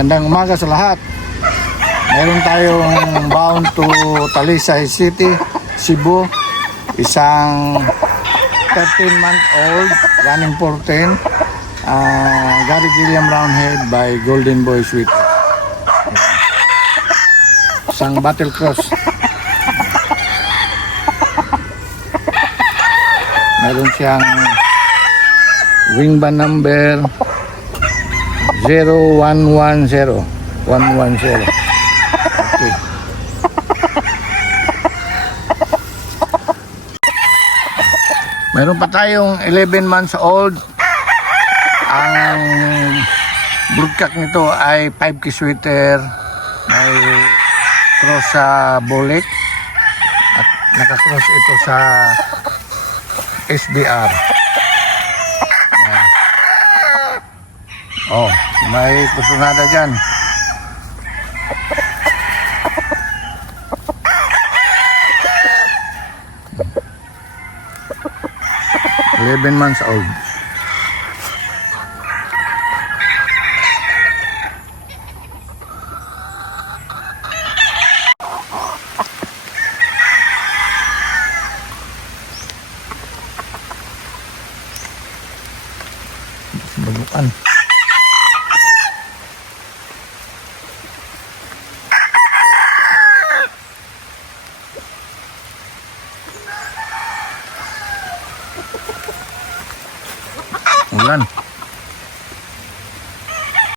Gandang umaga sa lahat. Meron tayong bound to Talisay City, Cebu. Isang 13-month-old, running 14. Gary Gilliam Roundhead by Golden Boy Sweet. Isang battle cross. Meron siyang wingband number 0110. 110. Okay. Meron pa tayong 11 months old. Ang broodcock nito ay 5 kisweater. May cross sa bulik at nakakross ito sa SBR. Ayan. Oh, may kusunada dyan. Eleven months old. Bagukan. Ulan.